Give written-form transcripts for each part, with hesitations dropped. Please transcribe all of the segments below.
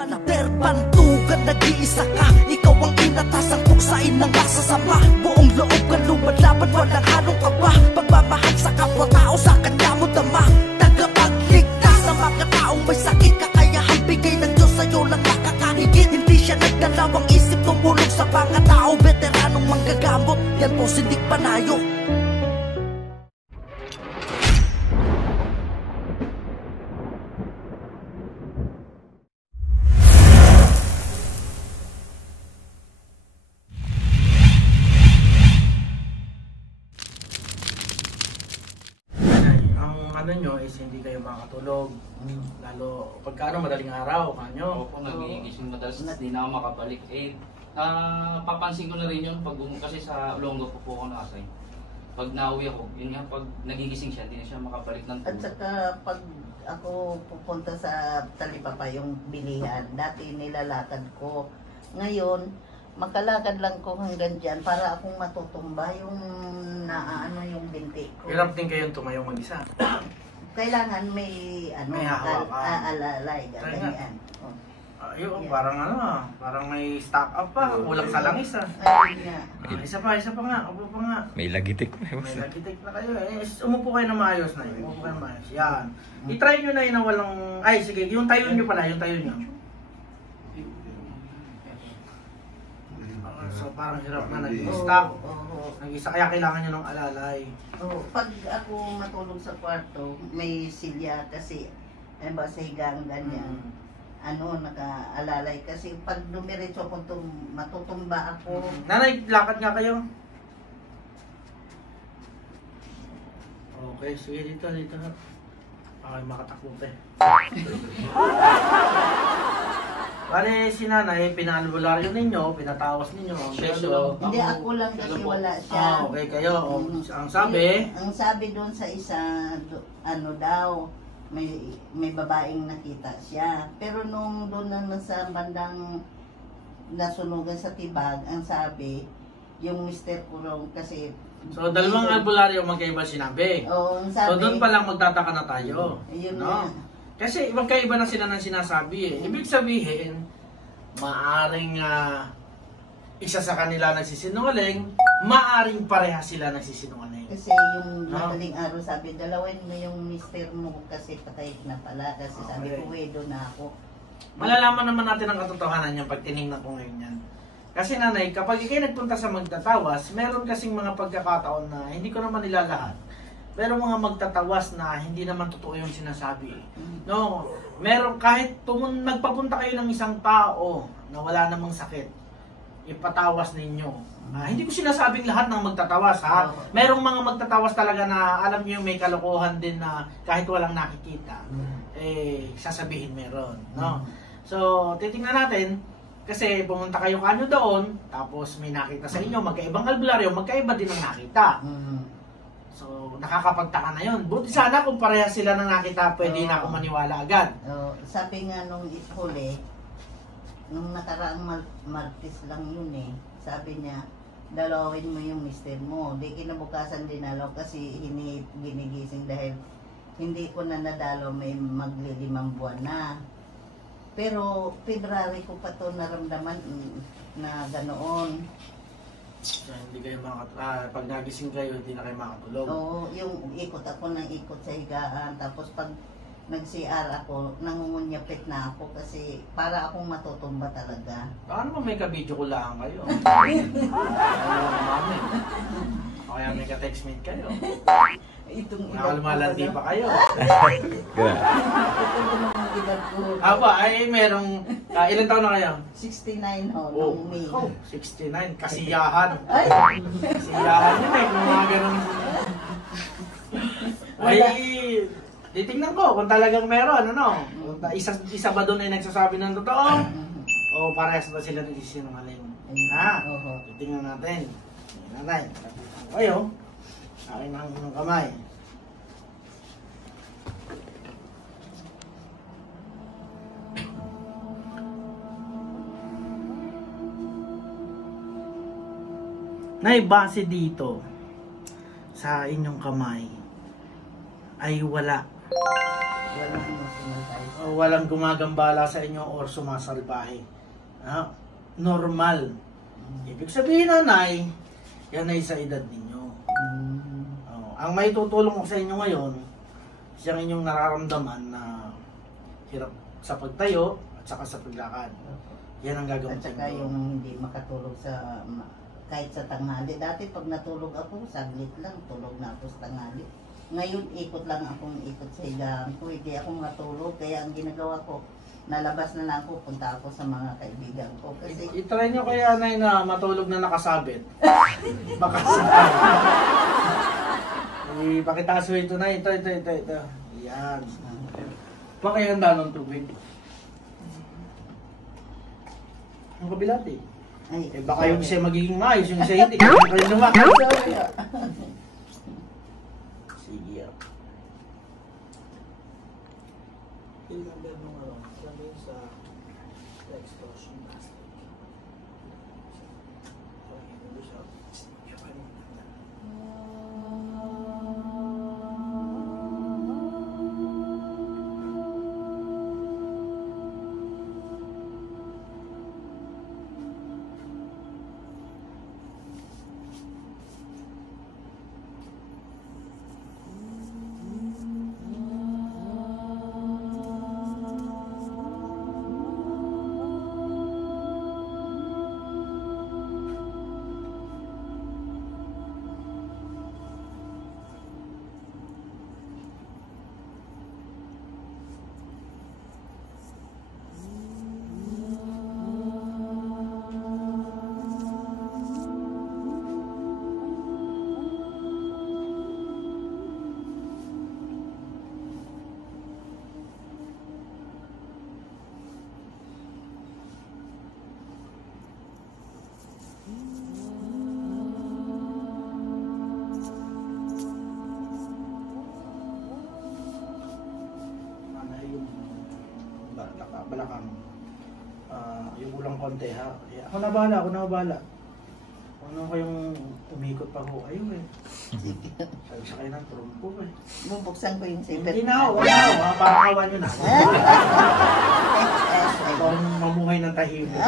Pander, bantugan, nag-iisa ka. Ikaw ang inatasang tuksain ng masasama. Buong loob ka lumalaban, walang halong kaba. Pagmamahal sa kapwa-tao, sa kanya mo dama. Tagapagligtas sa mga taong may sakit. Kakayahang bigay ng Diyos sa'yo lang nakakahigit. Hindi siya nagdalawang isip, tumulong sa mga tao. Veteranong manggagamot, yan po si Nick Panayo. Ano nyo is hindi kayo makatulog, lalo pagka madaling araw kanyo. Opo, nagigising madalas na di na ako makabalik. Papansin ko na rin yun kasi sa Olongapo po ako nakasay. Pag nauwi ako, yun nga, pag nagigising siya, hindi na siya makabalik ng tulog. At saka pag ako pupunta sa Talipapa, yung bilihan, dati nilalakad ko. Ngayon, makalakad lang ko hanggang dyan para akong matutumba yung naaano yung binti ko. Hirap din kayong tumayo mag-isa. Kailangan may may hawakan. alalay, ganyan. Ayun, parang may stock up pa, kulang sa langis Ayun nga. Isa pa nga, upo pa nga. May lagitik. May lagitik na kayo umupo kayo na maayos na yun. Umupo kayo na maayos. Yan. I-try nyo na yun na walang, ay sige, yung tayo nyo pala, yung tayo nyo. So parang hirap na nag-stock. Nag-isa, kaya kailangan nyo ng alalay. Pag ako matulog sa kwarto, may silya kasi, ba sa higang ganyan. Nakaalalay kasi pag dumiretso ko matutumba ako. Nanay, lakad nga kayo. Okay, sige dito. Okay, makatakbo pa eh. Bale, si nanay, pinaalbularyo ninyo, pinatawas ninyo. Hindi, ako lang kasi wala siya. Okay kayo. Ang sabi? Ang sabi doon sa isa, daw, may babaeng nakita siya. Pero nung doon na sa bandang nasunugan sa tibag, ang sabi, yung mister ko raw kasi... So, dalawang albularyo magkaiba sinabi. Oo, ang sabi... So, doon pa lang magtataka na tayo. Ayun no? Kasi magkaiba na sila ng sinasabi eh. Ibig sabihin, maaring isa sa kanila nagsisinungaling, maaring pareha sila nagsisinungaling. Kasi yung madaling araw sabi, dalawin mo yung mister mo kasi patay na pala. Kasi sabi ko, wedo na ako. Malalaman naman natin ang katotohanan niya pag tinignan ko ngayon yan. Kasi nanay, kapag ikay nagpunta sa magtatawas, meron kasing mga pagkakataon na hindi ko naman nilalahat. Pero mga magtatawas na hindi naman totoo yung sinasabi. No, meron kahit magpapunta kayo ng isang tao na wala namang sakit, ipatawas ninyo. Hindi ko sinasabing lahat ng magtatawas ha. Merong mga magtatawas talaga na alam niyo may kalokohan din na kahit walang nakikita, sasabihin meron, no. So, titingnan natin kasi pumunta kayo kanyo doon, tapos may nakita sa inyo magkaibang albularyo, magkaiba din ang nakita. So, nakakapagtaka na yun. Buti sana kung pareha sila nang nakita, pwede na ako maniwala agad. Sabi nga nung huli, nung nakaraang Martes lang yun sabi niya, dalawin mo yung mister mo. Di kinabukasan dinalaw kasi ginigising dahil hindi ko na nadalaw, may maglilimang buwan na. Pero February ko pa to naramdaman na ganoon. So, hindi kayo pag nagising kayo, hindi na kayo makatulog. Oo, yung ikot ako ng ikot sa higaan. Tapos pag nag-CR ako, nangungunyapit na ako kasi para akong matutumba talaga. Baka naman may ka-video ko lang kayo. Kaya may ka-textmate kayo. Nakalumalandi pa kayo. Aba, ay merong... ilan taon na kayo? 69 nung May. 69. Kasiyahan. Kasiyahan yun kung mga ganun. Titingnan ko kung talagang meron, Isa ba doon ay nagsasabi ng totoo? O parehas ba sila nagsisinungaling? Titingnan natin. Nanay, kayo. Akin ang kamay. Nay, base dito sa inyong kamay ay wala. Walang sumatay. walang gumagambala sa inyo or sumasalbahe. Normal. Ibig sabihin, nanay, yan ay sa edad ninyo. Ang may tutulong ko sa inyo ngayon, siyang inyong nararamdaman na hirap sa pagtayo at saka sa paglakad. Yan ang gagawin At saka yung hindi makatulog sa kahit sa tanghali. Dati pag natulog ako, saglit lang, tulog na ako sa tanghali. Ngayon, ikot lang akong ikot sa higaan ko. Hindi ako matulog. Kaya ang ginagawa ko, nalabas na lang ako, punta ako sa mga kaibigan ko. Kasi itry nyo kaya, nay, na matulog na nakasabit. Baka sabay. Pakitaso ito na. Ito. Yan. Pakihanda ng tubig. Ang kabilati. ay, Baka yung isa magiging maayos, yung isa hindi. Kaya kayo lumakad. Sige. Ilagay mo nga lang. Sabi sa extortion plastic. Balakang yung ulang konti, ha? Ako na bahala. Ano kayong umikot pa ko? Ayun eh. Sabi sa kayo ng trumpo eh. bubuksan ko yung sipit. Hindi na ako, parang nyo na. Ito ang mamuhay ng tahimik.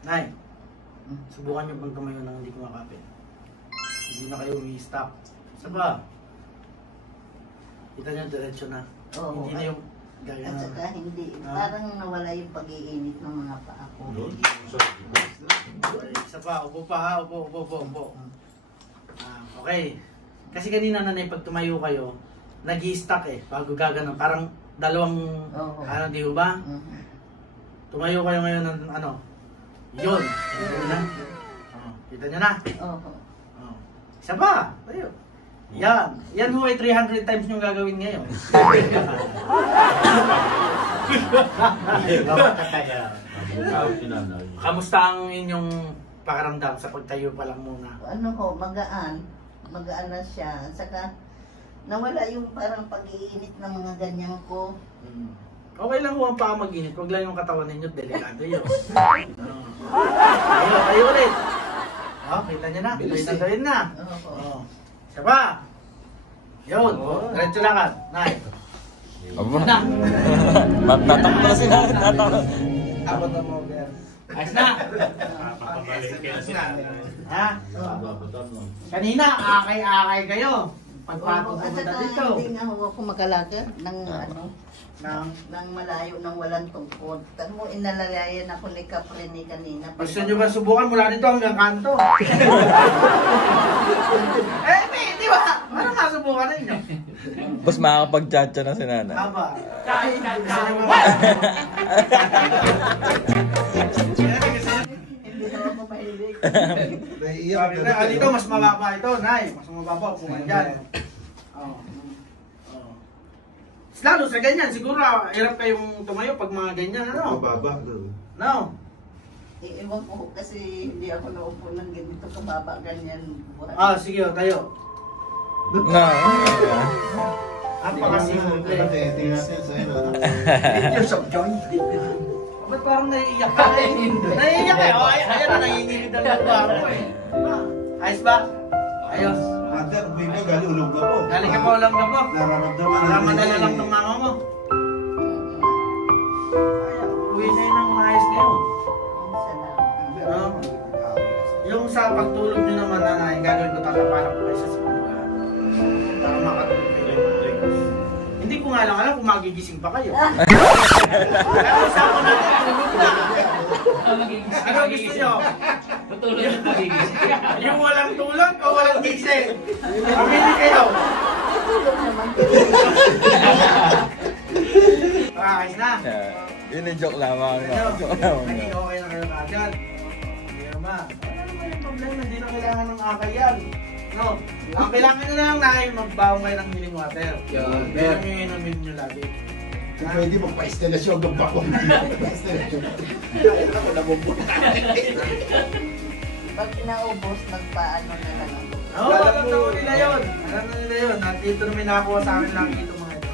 Nay, subukan nyo pag tumayo nang hindi kumakapit. Hindi na kayo i-stop. Saba? Kita nyo, diretso na. Oo, hindi na yung gaya at na. saka hindi, parang nawala yung pag-iinit ng mga paa ko. Isa pa, upo pa ha, upo. Okay. Kasi kanina nanay, pag tumayo kayo, nag-i-stuck eh, bago gaganon. Parang dalawang, ano, di ba? Tumayo kayo ngayon ng ano, yun. Kita nyo na? Kita nyo na? Oo. Isa pa, tayo. Yan. Yan ho ay 300 times nyo gagawin ngayon. Kamusta ang inyong pakaramdam sa pagtayo pa lang muna? Ano ko, magaan na siya. At saka, nawala yung parang pag-iinit ng mga ganyan ko. Okay lang ho ang paa mag-init. Huwag lang yung katawan ninyo. Delikado yun. Tayo ulit. Kita nyo na. Tayo na. Isa pa. Yun, diretso lakad. Nay. Aba. Na. Tatakbo na sila. Tatakbo. Abot na mo, Ber. Ayos na. Ha? Kanina, akay-akay kayo. Pagpatong At pumunta saka dito. hindi nga ako kumakalagad ng ano, Nang, ng malayo ng walang tungkod. Tan mo, inalalayan ako ni Caprini kanina. gusto nyo ba subukan mula dito hanggang kanto? Di ba? Parang masubukan ninyo. Boss, makakapag-judge na si Nana. Haba. Gusto nyo ba? Hindi na ako mahilig. Sabi na, dito mas mababa ito, Nay. Mas mababa, upuan dyan. Oh. Oh. Lalo sa ganyan, siguro hirap kayong tumayo pag mga ganyan, ano? Mababa doon. No? Iiwan ko kasi hindi ako naupo ng ganito kababa, ganyan. Sige, tayo. Na. Napakasimple. Tingnan natin sa ino. Tears of joy. Ba't parang naiiyak ka? Naiiyak ka? Ayan na, nanginginig ang lupa ko eh. Ayos ba? Ayos. Hunter, may ba gali ulog na po. Galing ka pa ulang na po. Nararamdaman Wala madala lang ng mama mo. Uwi na yun ng maayos ngayon. Yung sa pagtulog nyo naman, Nanay, gagawin ko tatapalan ko kayo sa simula. Para makatulog kayo ng maayos. Hindi ko nga lang alam kung magigising pa kayo. Kaya usapan natin, tulog na. Ano gusto nyo? Tutulog na pagigising. Yung walang tulog o walang gising? Pamili kayo. Tulog naman. Ayos na. Yun yung joke lamang. Ano? Joke lamang. Naging okay na kayo agad. Hindi naman. Wala naman yung problema. Hindi na kailangan ng akay yan. No? Ang kailangan nyo na lang na magbaong kayo ng healing water. Yun. Kaya nyo inumin nyo lagi. Kung pwede magpa-instalasyon ng bakong. Pa-instalasyon. Ako nabubula. Pag naubos, magpaano na lang ako. Oo, alam na nila yun. Alam na nila yun. At dito na may nakakuha sa akin lang dito mga ito.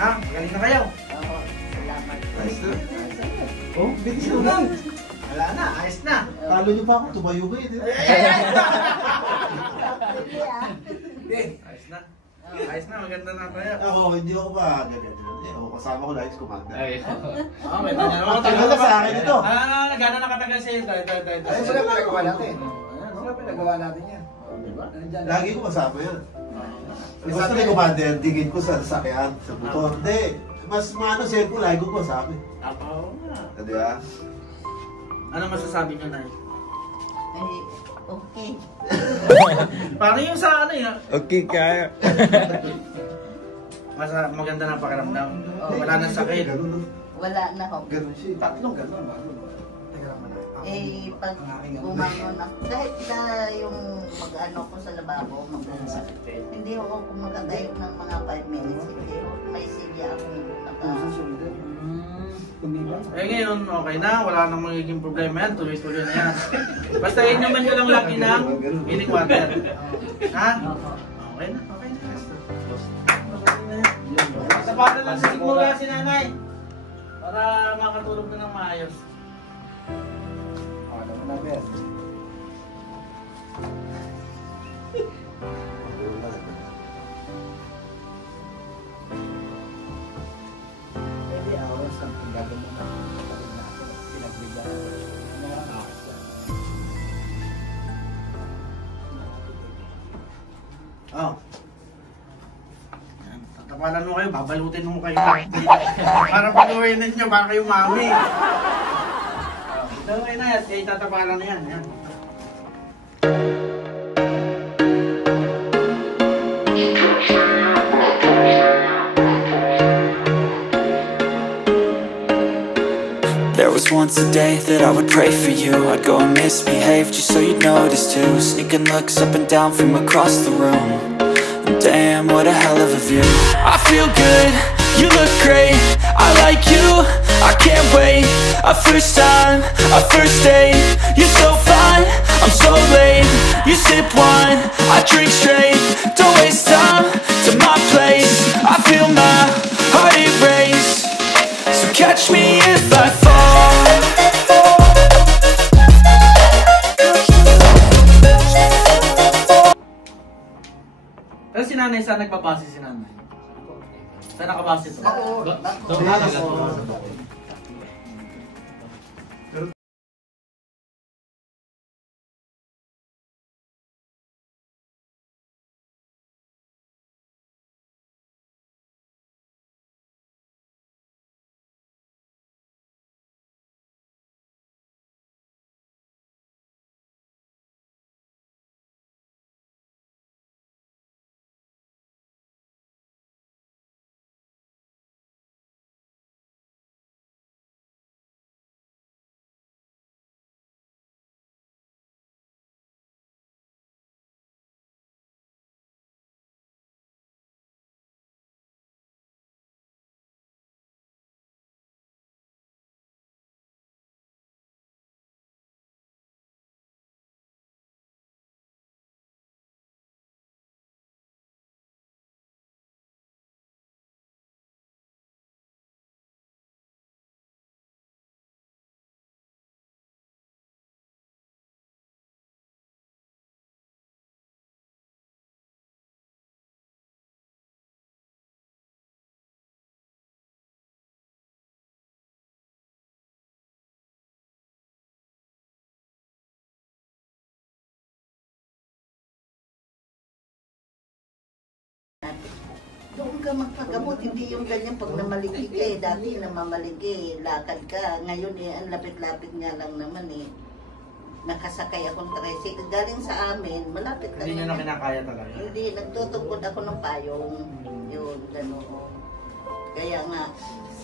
Ha? Magaling na kayo. Oo, salamat. Ayos na. Oh, bilis na lang. Wala na. Ayos na. Talo niyo pa ako, tumayo ba eh. Ayos na. Ayos na. Maganda na kayo. Ako, hindi ako ba ganyan. Ako, kasama ko lagi sa commander. Ay, May tanya naman. Tagal na sa akin ito. Gano'n nakatagal sa'yo ito. Ito. Ay, sila pinagawa natin. Sila pinagawa natin yan. Diba? Nandyan. Lagi ko kasama yan. Basta may commander, digit ko sa sakyan, sa motor. Hindi, mas maano siya ko, lagi ko kasama. Oo nga. Di ba? Ano masasabi nyo, Nay? Ay, okay. Parang yung sa ano yun. Okay kaya. Maganda na pakiramdam. Wala nang sakit. Ganun, no? Wala na ako. Ganun siya. Tatlong gano'n. Teka lang muna. Eh, pag bumangon ako, kahit na yung mag-ano ko sa lababo, hindi ako kumagatayo ng mga 5 minutes. Hindi ako, may silya akong Eh ngayon, okay na. Wala nang magiging problema yan. Tuloy-tuloy na yan. Basta yun naman nyo lang laki ng healing water. Ha? Okay na. Okay na. Sapato lang sa sigmula si Nanay. Para makatulog na ng maayos. Alam mo na, Ben. Pwede hours ang gagawin mo na pinagbigyan. Oh. Tatapalan mo kayo, babalutin mo kayo. Para pag-uwi ninyo, para kayo mami. So, okay na yan. Kaya tatapalan na yan. Yan. There was once a day that I would pray for you. I'd go and misbehave just so you'd notice too. Sneaking looks up and down from across the room. And damn, what a hell of a view. I feel good, you look great. I like you, I can't wait. A first time, a first date. You're so fine, I'm so late. You sip wine, I drink straight. Don't waste time to my place. I feel my heart erase. So catch me if I fall. Pero si Nanay Nanay, saan nagbabase si nanay? Saan nakabase ito? Ako, doon ka magpagamot, hindi yung ganyan pag namaligi ka eh. Dati namamaligi, lakad ka. Ngayon eh, ang lapit-lapit nga lang naman eh. Nakasakay akong tricycle. Galing sa amin, malapit lang. Hindi nyo na kinakaya talaga. Hindi, nagtutugod ako ng payong. Yun, gano'n. Kaya nga,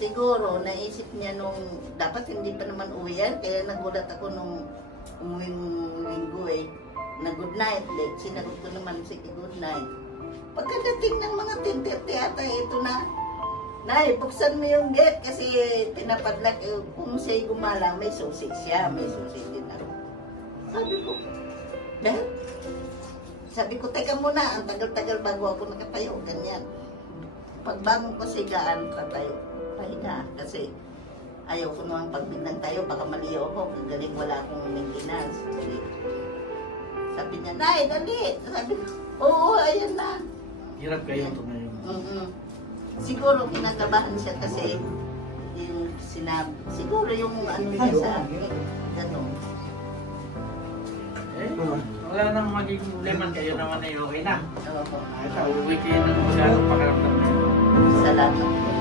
siguro naisip niya nung, dapat hindi pa naman uwi yan. Kaya nagulat ako nung umuwing linggo eh. Na good night, sinagot ko naman, sige good night. Pagkadating ng mga 10:30 ata, ito na. Nay, buksan mo yung gate kasi pinapadlock. Kung siya'y gumalang, may susi siya. May susi din ako. Sabi ko, Dad? Sabi ko, teka muna, ang tagal-tagal bago ako nakatayo. Ganyan. Pagbangon ko sigaan, katayo. Pahinga. Kasi ayaw ko naman pagbiglang tayo, baka maliyo ako. Galing wala akong maintenance. Sabi niya, Nay, dali. Sabi ko, oo, ayan na. Hirap kayo tumayo. Siguro kinakabahan siya kasi yung siguro yung ano niya sa akin. Gano'n. Eh, wala nang magiging problema. Kayo naman ay okay na. Oo. Ito, uuwi kayo ng magandang pakiramdam na yun. Salamat.